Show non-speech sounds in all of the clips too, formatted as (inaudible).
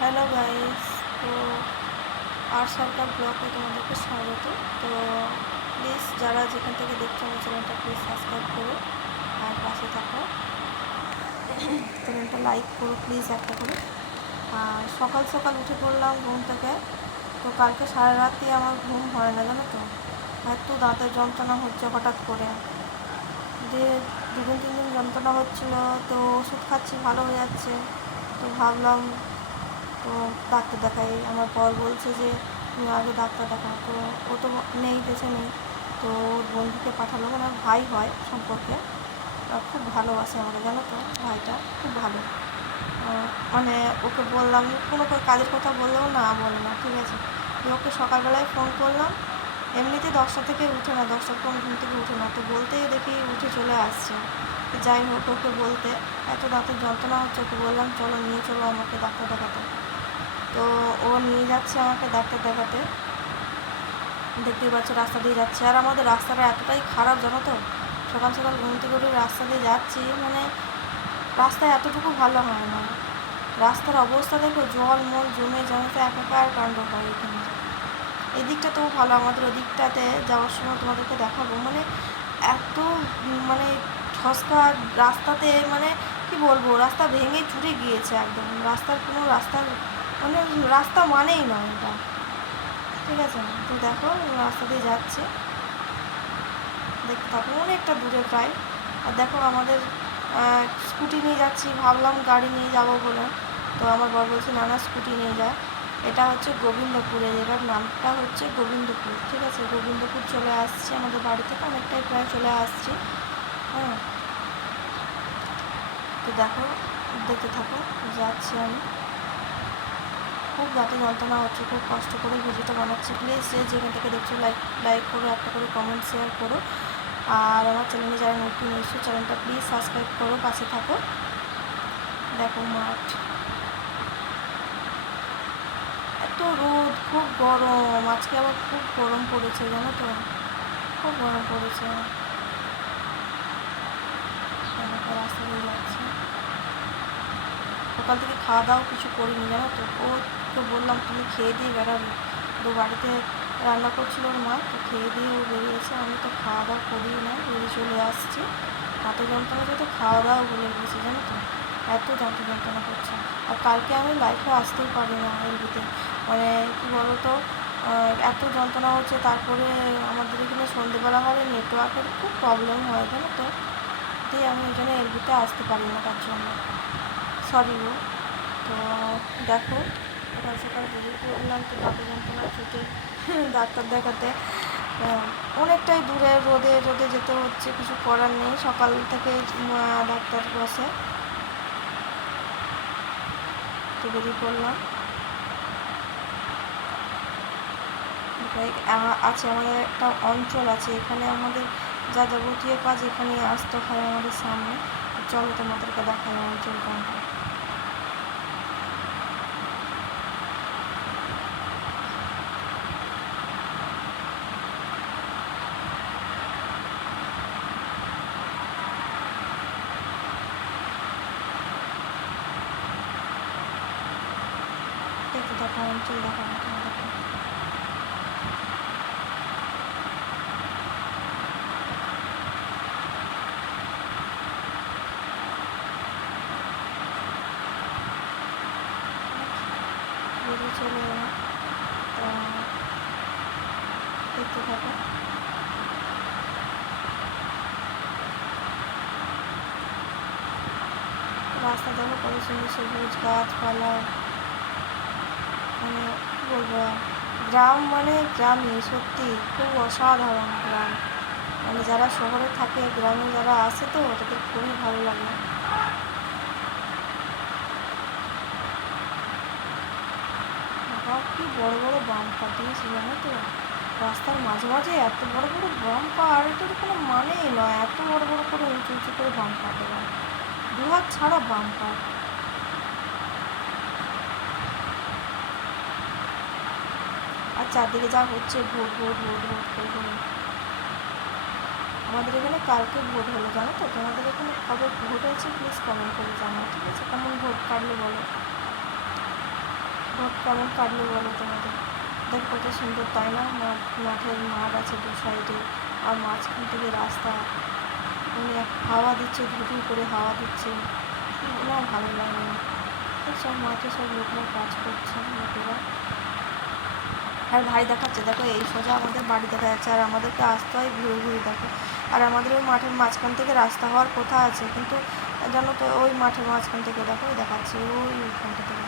Hello guys তো আর সরকার ব্লগে তোমাদেরকে স্বাগত। তো প্লিজ যারা যেখান থেকে দেখছ আমার চ্যানেলটা প্লিজ সাবস্ক্রাইব করো আর পাশে থাকো। চ্যানেলটা লাইক করো প্লিজ একটা করে। আর সকাল সকাল উঠে পড়লাম ঘুম থেকে। তো কালকে সারা রাতই আমার ঘুম হয় না, জানো তো? এত দাঁতের যন্ত্রণা হচ্ছে হঠাৎ করে। দিয়ে দুদিন, তিন দিন যন্ত্রণা হচ্ছিল, তো ওষুধ খাচ্ছি, ভালো হয়ে যাচ্ছে। তো ভাবলাম তো ডাক্তার দেখাই, আমার বর বলছে যে, তুমি আগে ডাক্তার দেখাও। তো ও তো নেই দেশে নেই। তো ওর বন্ধুকে পাঠালো মানে ভাই হয় সম্পর্কে। খুব ভালোবাসে আমাকে, জানো তো, ভাইটা খুব ভালো। মানে ওকে বললাম, কোনো কাজের কথা বললেও না বলে না, ঠিক আছে। ওকে সকালবেলায় ফোন করলাম। এমনিতে দশটা থেকে উঠে না দশটার পর ঘুম থেকে উঠে না, তো বলতেই দেখি উঠে চলে আসছে। যাই হোক ওকে বলতে, এত দাঁতের যন্ত্রণা হচ্ছে ওকে বললাম, চলো নিয়ে চলো আমাকে ডাক্তার দেখাতে। তো ও নিয়ে যাচ্ছে আমাকে ডাক্তার দেখাতে। দেখতেই পাচ্ছ রাস্তা দিয়ে যাচ্ছে। আর আমাদের রাস্তাটা এতটাই খারাপ, জানো তো? সকাল সকাল ঘুম থেকে রাস্তা দিয়ে যাচ্ছি মানে রাস্তায় এতটুকু ভালো হয় না। রাস্তার অবস্থা দেখো, জল, মল জমে জমেতে একাকার কাণ্ড হয় এখানে। এদিকটা তো ভালো, আমাদের ওদিকটাতে যাওয়ার সময় তোমাদেরকে দেখাবো। মানে এত মানে ঠসকা রাস্তাতে মানে কি বলব? রাস্তা ভেঙে চুরে গিয়েছে একদম। রাস্তার কোনো, রাস্তার মানে রাস্তা মানেই নয় এটা ঠিক আছে, তো দেখো রাস্তা দিয়ে যাচ্ছে। দেখতে থাকো, অনেকটা দূরে প্রায়। আর দেখো আমাদের স্কুটি নিয়ে যাচ্ছি, ভাবলাম গাড়ি নিয়ে যাব বলে। তো আমার বর বলছে, না না, স্কুটি নিয়ে যা। এটা হচ্ছে গোবিন্দপুর জায়গার নামটা হচ্ছে গোবিন্দপুর। ঠিক আছে, গোবিন্দপুর চলে আসছি আমাদের বাড়ি থেকে, অনেকটাই প্রায় চলে আসছি। হ্যাঁ তো দেখো, দেখতে থাকো, যাচ্ছি আমি। খুব দাঁতে যন্ত্রণা হচ্ছে, খুব কষ্ট করে ভিডিওটা বানাচ্ছি। প্লিজ যে যেখান থেকে দেখছ লাইক লাইক করো, একটা করে কমেন্ট শেয়ার করো। আর আমার চ্যানেলে যারা নতুন এসছো চ্যানেলটা প্লিজ সাবস্ক্রাইব করো, পাশে থাকো। দেখো মাঠ। এত রোদ, খুব গরম। আজকে আবার খুব গরম পড়েছে, জানো তো? খুব গরম পড়েছে। রাস্তা দিয়ে যাচ্ছে। সকাল থেকে খাওয়া দাওয়া কিছু করিনি, জানো তো? ও তো বললাম, তুমি খেয়ে দিয়ে বেড়াবে। তো বাড়িতে রান্না করছিল ওর মা, তো খেয়ে দিয়ে ও বেরিয়েছে। আমি তো খাওয়া দাওয়া করি না, বেরিয়ে চলে আসছি। হাতে যন্ত্রণা যেহেতু খাওয়া দাওয়া ভুলে গেছি জানো তো? এত দাঁতে যন্ত্রণা করছে। আর কালকে আমি লাইফে আসতেই পারি না এলবিতে মানে কী বলো তো এত যন্ত্রণা হচ্ছে, তারপরে আমাদের এখানে সন্ধেবেলা হলে নেটওয়ার্কের খুব প্রবলেম হয়, জানো তো? দিয়ে আমি জন্য এলবিতে আসতে পারি না তার জন্য। সরি গো। তো দেখো সকাল সকাল বেরিয়ে পড়লাম তো দাঁতে যন্ত্রণা ছুটে ডাক্তার দেখাতে। অনেকটাই দূরে, রোদে রোদে যেতে হচ্ছে, কিছু করার নেই। সকাল থেকে ডাক্তার বসে। তো বেরিয়ে পড়লাম। আছে আমাদের একটা অঞ্চল আছে। এখানে আমাদের যা যাবতীয় কাজ এখানে আসতে হয় আমাদের সামনে। চলো তোমাদেরকে দেখাই অঞ্চলটা। দেখতে দেখো অঞ্চল দেখাবো তোমাদেরকে বেরিয়ে চলে রাস্তা দেখো কত সুন্দর সবুজ গাছপালা। বলব গ্রাম মানে গ্রামই, সত্যি খুব অসাধারণ গ্রাম। মানে যারা শহরে থাকে, গ্রামে যারা আসে তো, তাদের খুবই ভালো লাগে। কি বড় বড় বাম দিয়েছে জানো তো? রাস্তার মাঝে মাঝে এত বড় বড় বাম্পার এটার কোনো মানেই নয়। এত বড় বড় করে উঁচু উঁচু করে বাম্পার দেওয়া। দু হাত ছাড়া বাম্পার আর চারদিকে যা হচ্ছে vote vote vote vote vote vote আমাদের এখানে কালকে ভোট হলো, জানো তো? তোমাদের এখানে কবে ভোট হয়েছে প্লিজ কমেন্ট করে জানাও, ঠিক আছে? কেমন ভোট কাটলে বলো? ভোট কেমন কাটলো বলো তোমাদের? দেখ কত সুন্দর, তাই না? মাঠ, মাঠের মাঠ আছে দু সাইডে আর মাঝখান থেকে রাস্তা। মানে হাওয়া দিচ্ছে, ধুধু করে হাওয়া দিচ্ছে। না ভালো লাগে না সব মাঠে সব লোকরা কাজ করছে, লোকেরা। আর ভাই দেখাচ্ছে, দেখো এই সোজা আমাদের বাড়ি দেখা যাচ্ছে, আর আমাদেরকে আসতে হয় ঘুরে ঘুরে, দেখো। আর আমাদের ওই মাঠের মাঝখান থেকে রাস্তা হওয়ার কথা আছে, কিন্তু জানো তো ওই মাঠের মাঝখান থেকে, দেখো দেখাচ্ছে ওই ওইখানটা থেকে।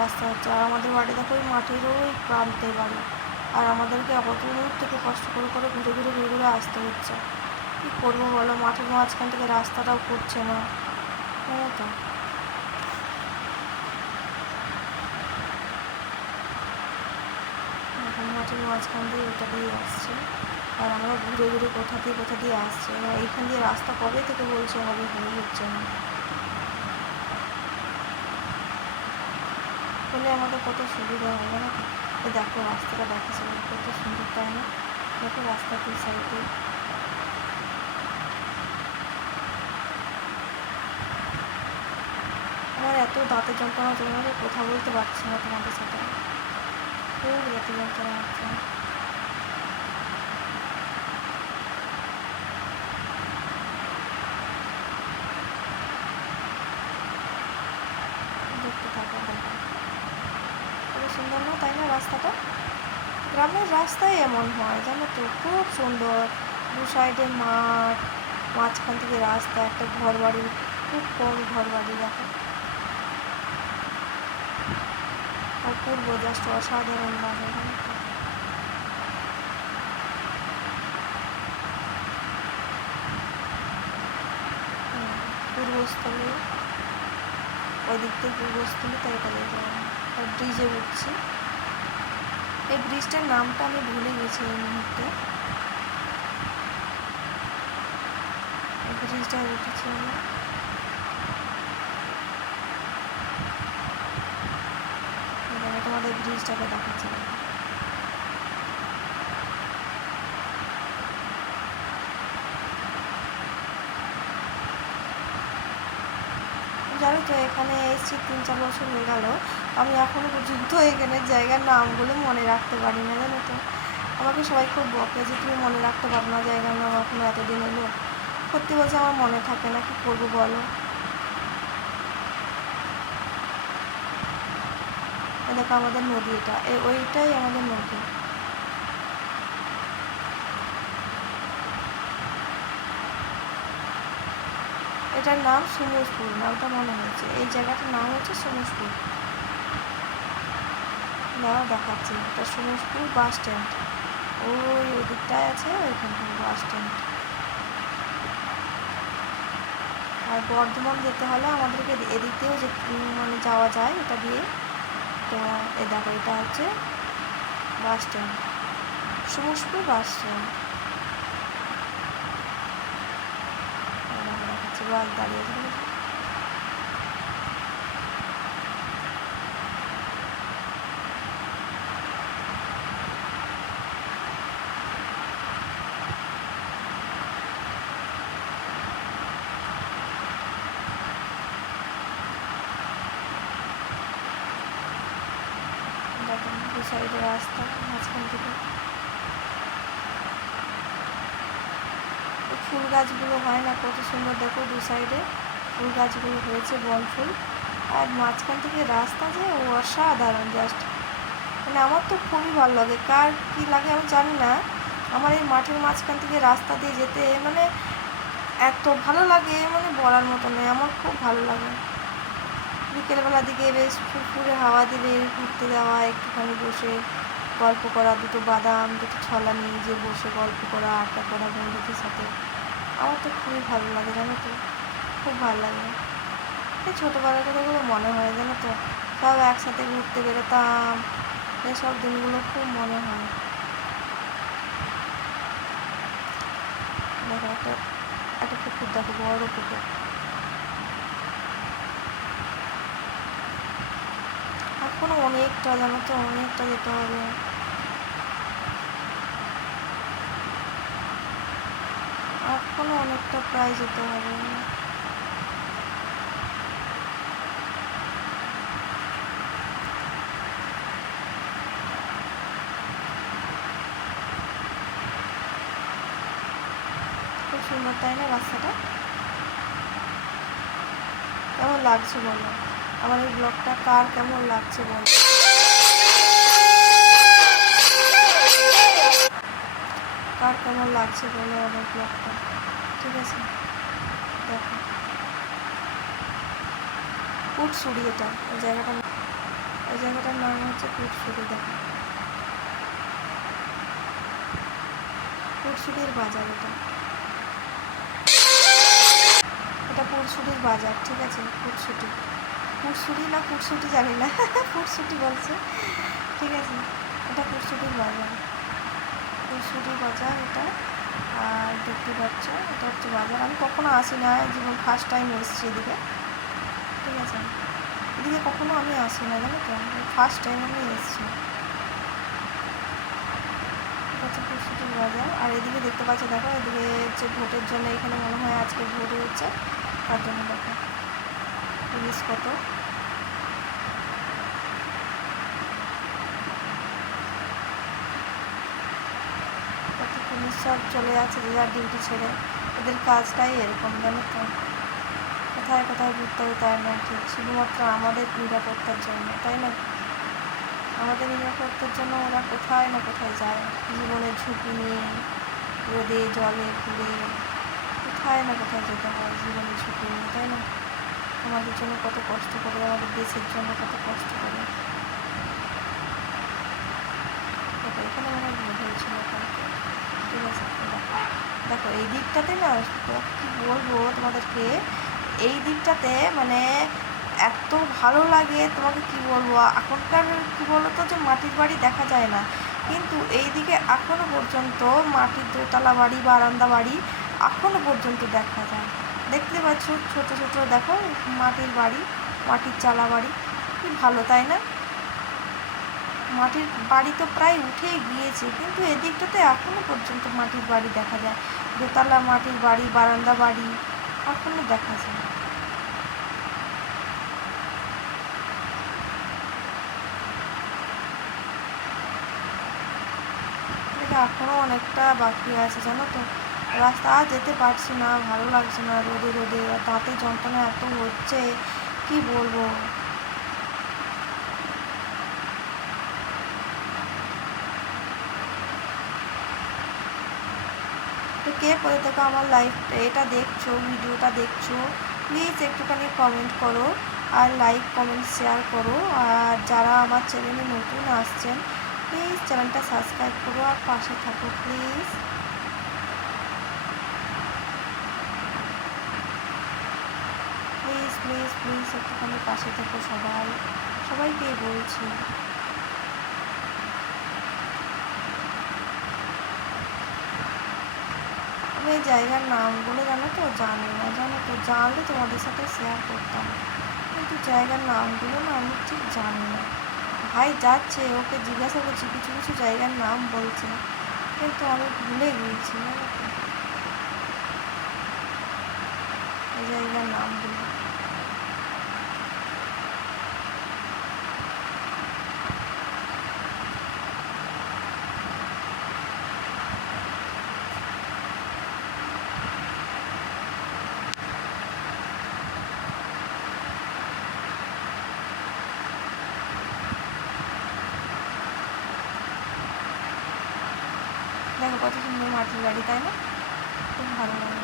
রাস্তা হচ্ছে, আর আমাদের বাড়ি দেখো ওই মাঠের ওই প্রান্তে বাড়ি। আর আমাদেরকে কত দূর থেকে কষ্ট করে করে ঘুরে ঘুরে ঘুরে ঘুরে আসতে হচ্ছে। কী করব বলো, মাঠের মাঝখান থেকে রাস্তাটাও করছে না। জানো তো এখন মাঠের মাঝখান দিয়ে ওটা দিয়ে আসছে। আর আমরা ঘুরে ঘুরে কোথা দিয়ে কোথা দিয়ে আসছে। এবার এইখান দিয়ে রাস্তা কবে থেকে বলছে হবে হয়ে হচ্ছে না। হলে আমাদের কত সুবিধা হবে না তো? দেখো, রাস্তাটা দেখাচ্ছে কত সুন্দর, তাই না? দেখো রাস্তার দুই সাইডে। আমার এত দাঁতের যন্ত্রণা, তোমাকে কথা বলতে পারছি না তোমাদের সাথে। হচ্ছে দেখতে থাকো দেখো খুব সুন্দর তাই না রাস্তাটা গ্রামের রাস্তাই এমন হয় জানো তো খুব সুন্দর দু সাইডে মাঠ মাঝখান থেকে রাস্তা, একটা ঘর বাড়ি খুব কম ঘর বাড়ি দেখো। অপূর্ব জাস্ট অসাধারণ লাগে। পূর্বস্থলী। ওই দিক থেকে পূর্বস্থলী, তাই যেতে আর ব্রিজে উঠছি এই ব্রিজটার নামটা আমি ভুলে গেছি এই মুহূর্তে। এই ব্রিজটায় উঠেছি আমরা ব্রিজটাকে দেখাচ্ছি জানো তো, এখানে এসেছি তিন চার বছর হয়ে গেল। আমি এখনও পর্যন্ত এখানের জায়গার নামগুলো মনে রাখতে পারি না, জানো তো। আমাকে সবাই খুব বকে যে তুমি মনে রাখতে পারো না জায়গার নাম এখনও এতদিন এলো সত্যি বলছে আমার মনে থাকে না, কি করব বলো? দেখো আমাদের নদী এটা। ওইটাই আমাদের নদী। এটার নাম সুমুজপুর, নামটা মনে হয়েছে। এই জায়গাটার নাম হচ্ছে সুমুজপুর। দাঁড়া দেখাচ্ছি, এটা সুমুজপুর বাস স্ট্যান্ড। ওই ওই দিকটায় আছে ওইখানটা বাস স্ট্যান্ড। আর বর্ধমান যেতে হলে আমাদেরকে এদিক দিয়েও যে মানে যাওয়া যায় এটা দিয়ে। তো এ দেখো এটা হচ্ছে bus stand Samaspur bus stand bus দাঁড়িয়ে আছে দেখেন দু সাইডে রাস্তা মাঝখান থেকে এই ফুল গাছগুলো হয় না, কত সুন্দর দেখো দু সাইডে ফুল গাছগুলো হয়েছে, বন ফুল। আর মাঝখান থেকে রাস্তা যে অসাধারণ জাস্ট মানে আমার তো খুবই ভালো লাগে। কার কী লাগে আমি জানি না। আমার এই মাঠের মাঝখান থেকে রাস্তা দিয়ে যেতে মানে এত ভালো লাগে মানে বলার মতো নয় আমার খুব ভালো লাগে। বিকেলবেলার দিকে বেশ ফুরফুরে হাওয়া দিলে, ঘুরতে যাওয়া, একটুখানি বসে গল্প করা, দুটো বাদাম, দুটো ছলা নিয়ে যে বসে গল্প করা, আড্ডা করা বন্ধুদের সাথে। আমার তো খুবই ভালো লাগে, জানো তো? খুব ভালো লাগে। এই ছোটোবেলার কথাগুলো মনে হয়, জানো তো? সব একসাথে ঘুরতে বেরোতাম এসব দিনগুলো খুব মনে হয়। দেখো, একটা একটা পুকুর, দেখো, বড় পুকুর। এখনও অনেকটা, জানো তো? অনেকটা যেতে হবে। এখনও অনেকটা প্রায় যেতে হবে। খুব সুন্দর, তাই না রাস্তাটা? কেমন লাগছে বলো? আমার এই ব্লগটা কার কেমন লাগছে বলো? কার কেমন লাগছে বলো আমার ব্লগটা ঠিক আছে। দেখো। পুটসুড়ি এটা। ওই জায়গাটা ওই জায়গাটার নাম হচ্ছে পুটসুড়ি দেখো। পুরসুটির বাজার এটা। এটা পুরসুটির বাজার, ঠিক আছে? পুরসুটি পুরসুটি না পুরসুটি জানি না। (laughs) পুরসুটি বলছে। ঠিক আছে? এটা পুরসুটির বাজার। পুরসুটির বাজার এটা আর দেখতে পাচ্ছ, এটা হচ্ছে বাজার। আমি কখনো আসি না জীবন ফার্স্ট টাইম এসেছি এদিকে। ঠিক আছে? এদিকে কখনো আমি আসি না, জানো তো? ফার্স্ট টাইম আমি এসেছি। বাজার। আর এদিকে দেখতে পাচ্ছ, দেখো, এদিকে হচ্ছে ভোটের জন্য এখানে মনে হয় আজকে ভোট হচ্ছে। তার জন্য দেখো। পুলিশ কত কত পুলিশ সব চলে যাচ্ছে, যে যার ডিউটি ছেড়ে। এদের কাজটাই এরকম, জানো তো। কোথায় কোথায় ঘুরতে হবে তার না ঠিক। শুধুমাত্র আমাদের নিরাপত্তার জন্য, তাই না? আমাদের নিরাপত্তার জন্য ওরা কোথায় না কোথায় যায়? জীবনের ঝুঁকি নিয়ে, রোদে, জলে পুড়ে কোথায় না কোথায় যেতে হয় জীবনের ঝুঁকি নিয়ে, তাই না? আমাদের জন্য কত কষ্ট করে, আমাদের দেশের জন্য কত কষ্ট করে। এখানে মনে হয় হয়েছিল ঠিক আছে দেখো, এই দিকটাতে না কী বলব তোমাদেরকে, এই দিকটাতে মানে এত ভালো লাগে তোমাকে কি বলব, এখনকার কি বলতো যে মাটির বাড়ি দেখা যায় না, কিন্তু এই দিকে এখনও পর্যন্ত মাটির দোতলা বাড়ি, বারান্দা বাড়ি এখনও পর্যন্ত দেখা যায়। দেখতে পাচ্ছ, ছোট ছোট দেখো মাটির বাড়ি, মাটির চালা বাড়ি, কি ভালো, তাই না? মাটির বাড়ি তো প্রায় উঠেই গিয়েছে, কিন্তু এদিকটাতে এখনও পর্যন্ত মাটির বাড়ি দেখা যায়। দোতলা মাটির বাড়ি, বারান্দা বাড়ি এখনও দেখা যায়। এখনও অনেকটা বাকি আছে, জানো তো? রাস্তা আর যেতে পারছি না, ভালো লাগছে না রোদে রোদে দাঁতে যন্ত্রণা এত হচ্ছে, কি বলব? কে কোথা থেকে আমার লাইফ এটা দেখছ ভিডিওটা দেখছ প্লিজ একটুখানি কমেন্ট করো আর লাইক কমেন্ট শেয়ার করো। আর যারা আমার চ্যানেলে নতুন আসছেন প্লিজ চ্যানেলটা সাবস্ক্রাইব করো আর পাশে থাকো প্লিজ প্লিজ প্লিজ প্লিজ একটুখানি পাশে থাকো সবাই। সবাইকে বলছি। আমি এই জায়গার নামগুলো জানো তো? জানি না, জানো তো? জানলে তোমাদের সাথে শেয়ার করতাম। কিন্তু জায়গার নামগুলো না আমি ঠিক জানি না। ভাই যাচ্ছে, ওকে জিজ্ঞাসা করছি, কিছু কিছু জায়গার নাম বলছে। কিন্তু আমি ভুলে গিয়েছি তো? জায়গার নামগুলো দেখো কত সুন্দর মাটির বাড়ি, তাই না? খুব ভালো লাগে।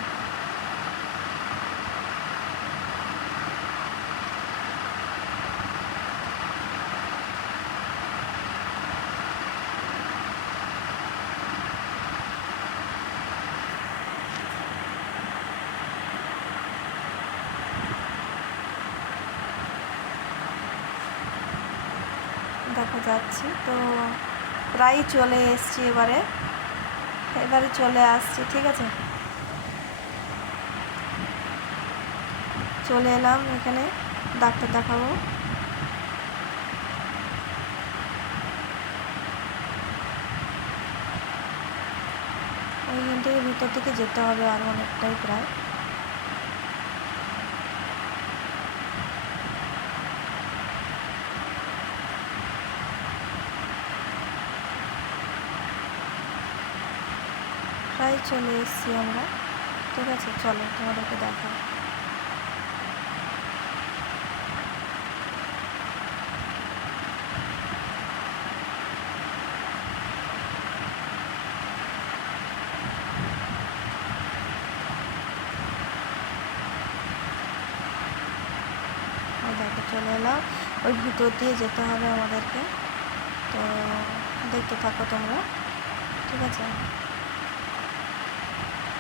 দেখা, যাচ্ছি। তো প্রায় চলে এসছি এবারে। এবারে চলে আসছি, ঠিক আছে? চলে এলাম, এখানে ডাক্তার দেখাবো। ওইখান থেকে ভিতর থেকে যেতে হবে আর অনেকটাই প্রায়। প্রায় চলে এসেছি আমরা। ঠিক আছে, চলো তোমাদেরকে ওই দেখো, চলে এলাম। ওই ভিতর দিয়ে যেতে হবে আমাদেরকে। তো দেখতে থাকো তোমরা। ঠিক আছে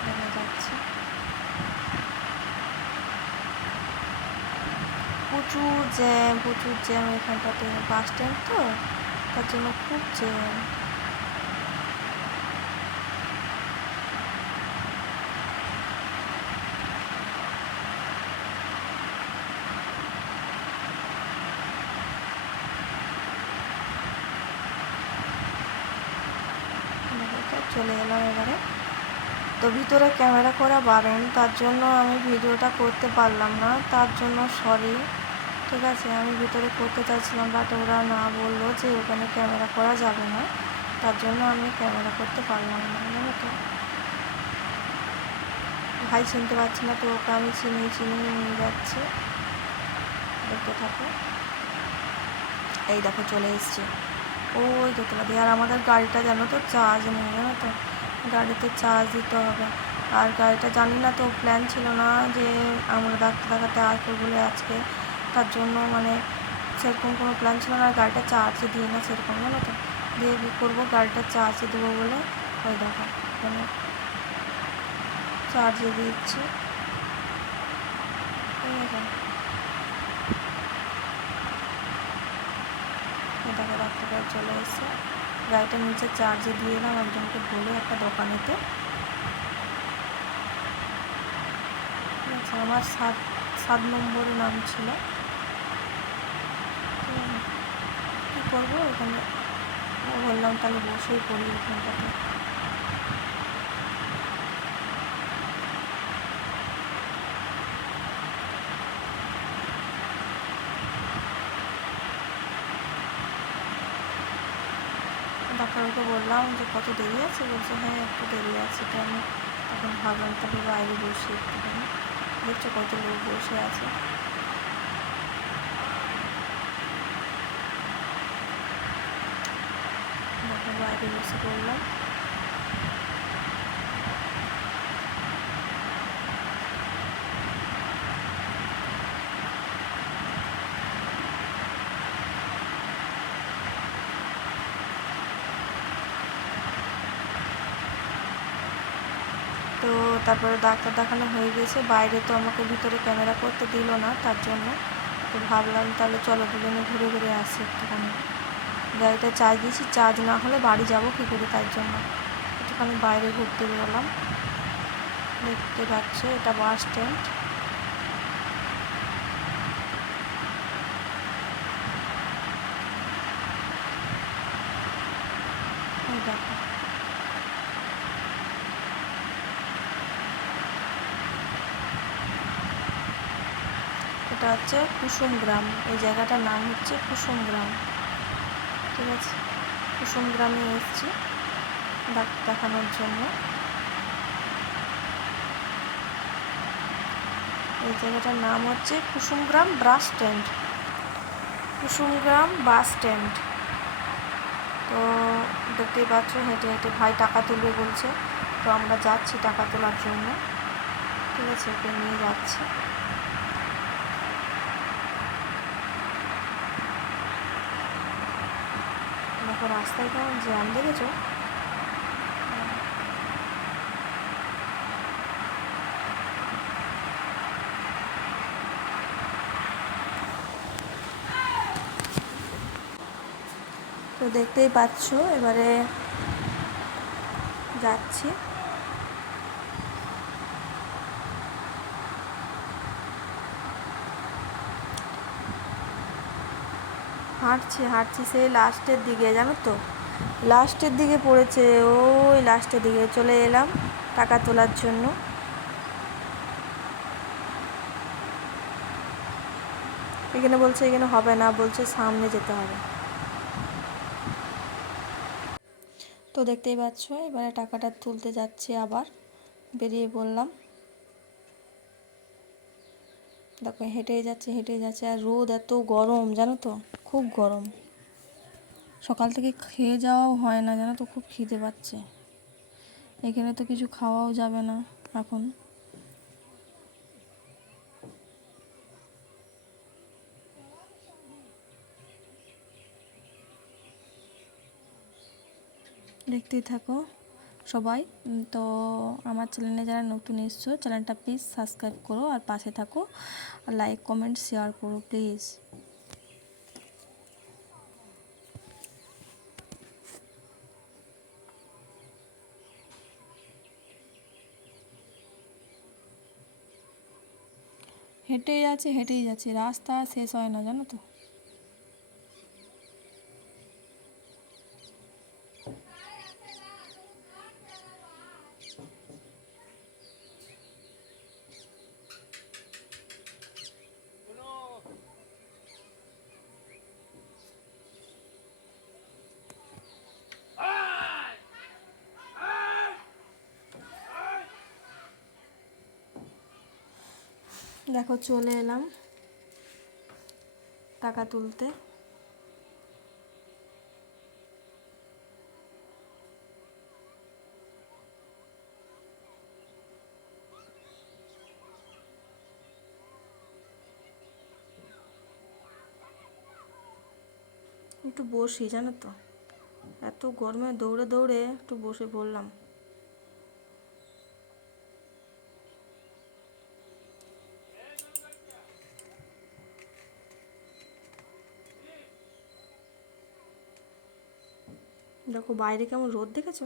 দেখা যাচ্ছে প্রচুর জ্যাম প্রচুর জ্যাম এখানটাতে বাস স্ট্যান্ড তো, তার জন্য খুব জ্যাম। চলে এলাম এবারে। তো ভিতরে ক্যামেরা করা বারণ, তার জন্য আমি ভিডিওটা করতে পারলাম না, তার জন্য সরি ঠিক আছে, আমি ভিতরে করতে চাইছিলাম বাট ওরা না বলল যে ওখানে ক্যামেরা করা যাবে না। তার জন্য আমি ক্যামেরা করতে পারলাম না, জানো তো। ভাই চিনতে পারছি না তো, ওকে আমি চিনিয়ে চিনিয়ে নিয়ে যাচ্ছি। দেখতে থাকো। এই দেখো, চলে এসছে। ওই দোতলা দিয়ে আর আমাদের গাড়িটা জানো তো চার্জ নেই, জানো তো। গাড়িতে চার্জ দিতে হবে। আর গাড়িটা জানি না তো প্ল্যান ছিল না যে আমরা ডাক্তার দেখাতে আসব বলে আজকে। তার জন্য মানে সেরকম কোনো প্ল্যান ছিল না, আর গাড়িটা চার্জে দিই না সেরকম, জানো তো? দিয়ে কী করব? গাড়িটা চার্জে দেবো বলে ওই দেখো মানে চার্জে দিচ্ছি। দেখো। ডাক্তারবাবু চলে এসেছে। গাড়িটা নিচে চার্জে দিয়ে এলাম একজনকে বলে একটা দোকানেতে। আমার সাত সাত নম্বরে নাম ছিল কী করব, এখানে বললাম তাহলে বসেই পড়ি এখানটাতে। ডাক্তারবাবুকে বললাম যে কত দেরি আছে? বলছে হ্যাঁ একটু দেরি আছে। তো আমি তখন ভাবলাম তাহলে বাইরে বসি একটুখানি। দেখছ কত লোক বসে আছে দেখো বাইরে বসে পড়লাম। তো তারপরে ডাক্তার দেখানো হয়ে গেছে। বাইরে তো আমাকে ভিতরে ক্যামেরা করতে দিল না, তার জন্য। তো ভাবলাম তাহলে চলো দুজনে ঘুরে ঘুরে আসি একটুখানি। গাড়িটা চার্জ দিয়েছি, চার্জ না হলে বাড়ি যাব কী করে তার জন্য। একটুখানি বাইরে ঘুরতে বেরোলাম। দেখতে পাচ্ছ, এটা বাস স্ট্যান্ড। এটা হচ্ছে কুসুম গ্রাম। এই জায়গাটার নাম হচ্ছে কুসুম গ্রাম। ঠিক আছে। কুসুম গ্রামে এসেছি ডাক্তার দেখানোর জন্য। এই জায়গাটার নাম হচ্ছে Kusumgram bus stand. Kusumgram bus stand. তো দেখতেই পাচ্ছ, হেঁটে হেঁটে ভাই টাকা তুলবে বলছে। তো আমরা যাচ্ছি টাকা তোলার জন্য। ঠিক আছে, ওকে নিয়ে যাচ্ছি দেখো রাস্তায় কেমন জ্যাম দেখেছ? তো দেখতেই পাচ্ছ এবারে যাচ্ছি। হাঁটছি হাঁটছি সেই লাস্টের দিকে, জানো তো? লাস্টের দিকে পড়েছে, ওই লাস্টের দিকে চলে এলাম টাকা তোলার জন্য। এখানে বলছে, এখানে হবে না, বলছে সামনে যেতে হবে। তো দেখতেই পাচ্ছ, এবারে টাকাটা তুলতে যাচ্ছি আবার, বেরিয়ে পড়লাম। দেখো, হেঁটেই যাচ্ছে হেঁটেই যাচ্ছে, আর রোদ এত গরম, জানো তো? খুব গরম। সকাল থেকে খেয়ে যাওয়াও হয় না, জানো তো, খুব খিদে পাচ্ছে। এখানে তো কিছু খাওয়াও যাবে না এখন। দেখতেই থাকো সবাই। তো আমার চ্যানেলে যারা নতুন এসছো, চ্যানেলটা প্লিজ সাবস্ক্রাইব করো আর পাশে থাকো। আর লাইক কমেন্ট শেয়ার করো প্লিজ হেঁটেই যাচ্ছে হেঁটেই যাচ্ছে। রাস্তা শেষ হয় না জানো তো? দেখো, চলে এলাম টাকা তুলতে। একটু বসি, জানো তো? এত গরমে দৌড়ে দৌড়ে একটু বসে পড়লাম। দেখো বাইরে কেমন রোদ দেখেছ?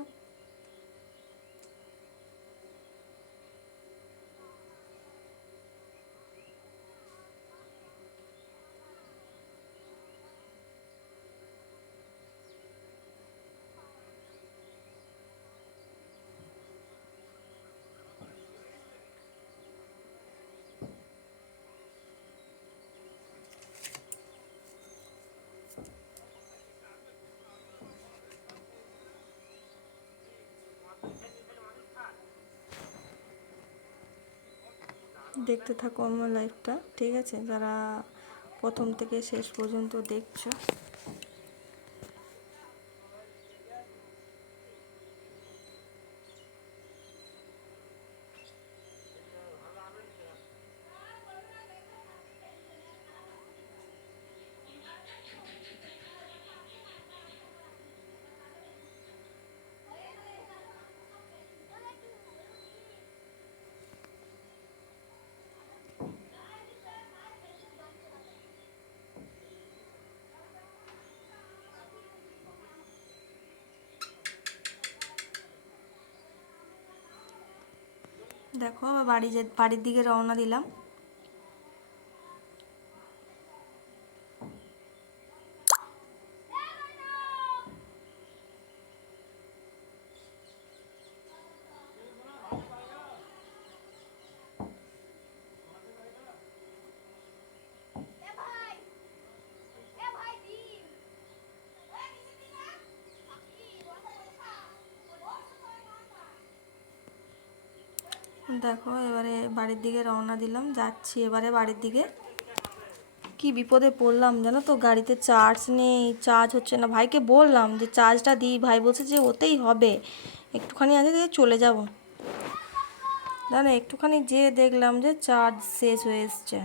দেখতে থাকো আমার লাইফটা ঠিক আছে? যারা প্রথম থেকে শেষ পর্যন্ত দেখছ। দেখো বাড়ি যে বাড়ির দিকে রওনা দিলাম। দেখো, এবারে বাড়ির দিকে রওনা দিলাম, যাচ্ছি এবারে বাড়ির দিকে। কি বিপদে পড়লাম জানো তো, গাড়িতে চার্জ নেই চার্জ হচ্ছে না। ভাইকে বললাম যে চার্জটা দিই, ভাই বলছে যে ওতেই হবে। একটুখানি আছে দিয়ে চলে যাব। জানো, একটুখানি যেয়ে দেখলাম যে চার্জ শেষ হয়ে এসছে।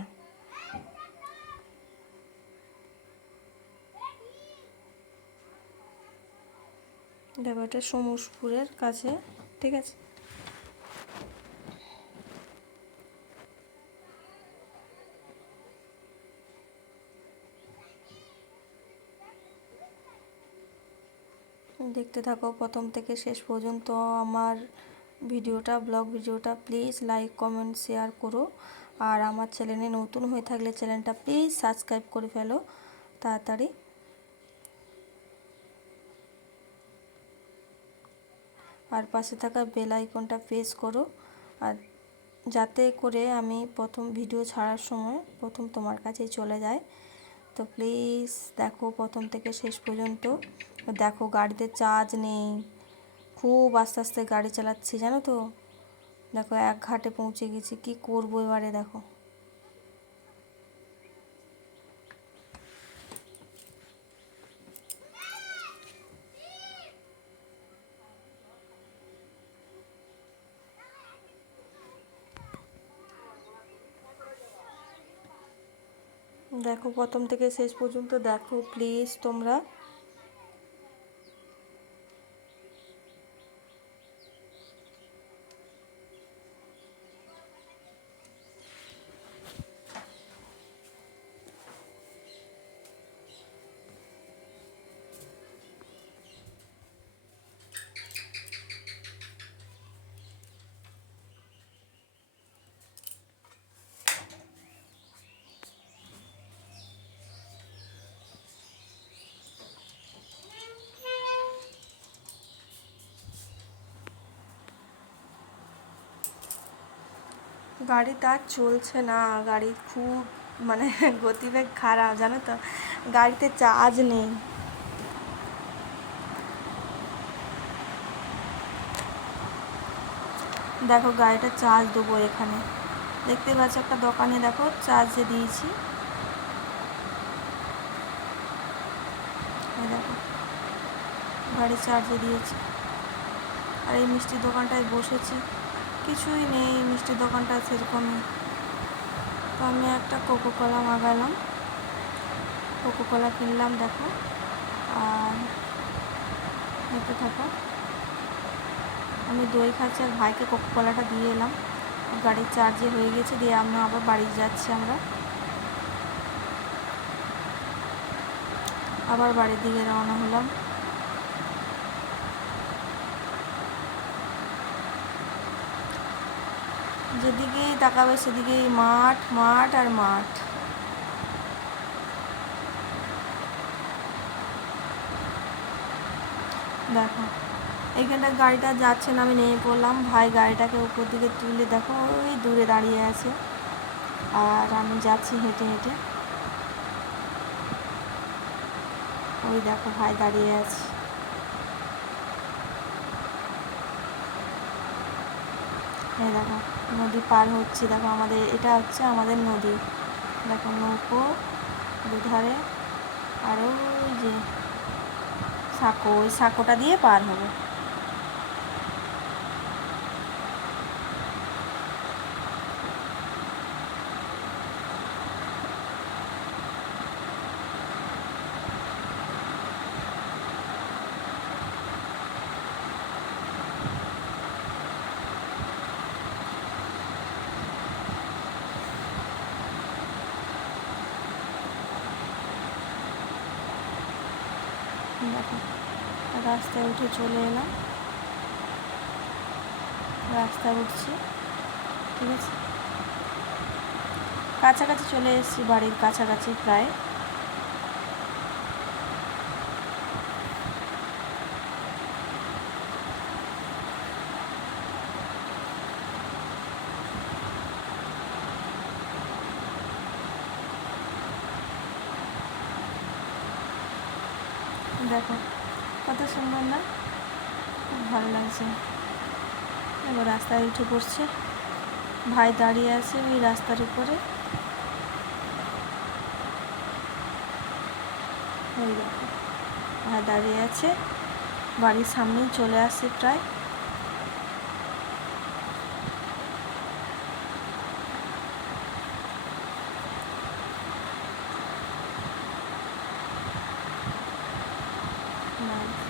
দেখো, এটা সমসপুরের কাছে, ঠিক আছে? দেখতে থাকো। প্রথম থেকে শেষ পর্যন্ত আমার ভিডিওটা, ব্লগ ভিডিওটা প্লিজ লাইক কমেন্ট শেয়ার করো। আর আমার চ্যানেলে নতুন হয়ে থাকলে চ্যানেলটা প্লিজ সাবস্ক্রাইব করে ফেলো তাড়াতাড়ি। আর পাশে থাকা বেল আইকনটা প্রেস করো। আর যাতে করে আমি প্রথম ভিডিও ছাড়ার সময় প্রথম তোমার কাছেই চলে যায়। তো প্লিজ দেখো প্রথম থেকে শেষ পর্যন্ত। দেখো গাড়িতে চার্জ নেই। খুব আস্তে আস্তে গাড়ি চালাচ্ছি, জানো তো? দেখো এক ঘাটে পৌঁছে গেছি, কি করব এবারে দেখো? দেখো, প্রথম থেকে শেষ পর্যন্ত দেখো প্লিজ তোমরা গাড়ি তার চলছে না, গাড়ি খুব মানে (laughs) গতিবেগ খারাপ, জানো তো? গাড়িতে চার্জ নেই। দেখো গাড়িটা চার্জ দেবো এখানে। দেখতে পাচ্ছ একটা দোকানে দেখো চার্জে দিয়েছি। দেখো, গাড়ি চার্জে দিয়েছি। আর এই মিষ্টির দোকানটায় বসেছি। কিছুই নেই, মিষ্টির দোকানটা সেরকমই। তো আমি একটা কোকো কলা মাগালাম। কোকো কলা কিনলাম, দেখো। আর দেখতে থাকো। আমি দই খাচ্ছি আর ভাইকে কোকো কলাটা দিয়ে এলাম। গাড়ির চার্জে হয়ে গেছে, দিয়ে আমরা আবার বাড়ি যাচ্ছি আমরা। আবার বাড়ির দিকে রওনা হলাম। যেদিকেই তাকাবে সেদিকেই মাঠ মাঠ আর মাঠ। দেখো এইখানটা গাড়িটা যাচ্ছে না, আমি নেমে পড়লাম। ভাই গাড়িটাকে উপর দিকে তুলে দেখো, ওই দূরে দাঁড়িয়ে আছে। আর আমি যাচ্ছি হেঁটে হেঁটে। ওই দেখো, ভাই দাঁড়িয়ে আছে। এই দেখো, নদী পার হচ্ছে। দেখো আমাদের, এটা হচ্ছে আমাদের নদী। দেখো নৌকো, দুধারে আরও যে সাঁকো, ওই সাঁকোটা দিয়ে পার হবে দেখো রাস্তায় উঠে চলে এলাম। রাস্তায় উঠছি, ঠিক আছে? কাছাকাছি চলে এসেছি বাড়ির কাছাকাছি প্রায়। দেখো কত সুন্দর না। খুব ভালো লাগছে। এবার রাস্তায় উঠে পড়ছে। ভাই দাঁড়িয়ে আছে ওই রাস্তার উপরে। ভাই দাঁড়িয়ে আছে। বাড়ির সামনেই চলে আসছে প্রায়।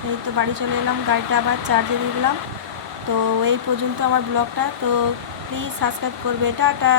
এই তো বাড়ি চলে এলাম, গাড়িটা আবার চার্জে দিলাম। তো এই পর্যন্ত আমার ব্লগটা, তো প্লিজ সাবস্ক্রাইব করবে, টাটা।